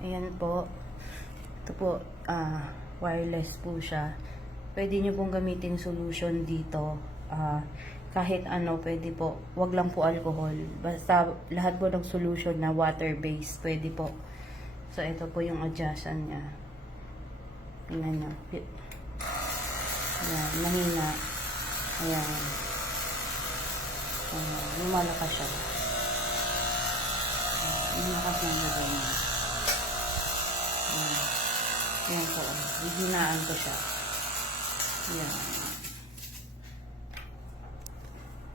Ayan po. Ito po, wireless po siya. Pwede nyo pong gamitin solution dito. Kahit ano, pwede po. Wag lang po alcohol. Basta lahat po ng solution na water-based, pwede po. So, ito po yung adjustan niya. Tingnan nyo. Ayan, mahina. Ayan. Lumalakas siya. Lumalakas na lagay niya. Ayan. Ayan po. Hihinaan ko siya. Ayan.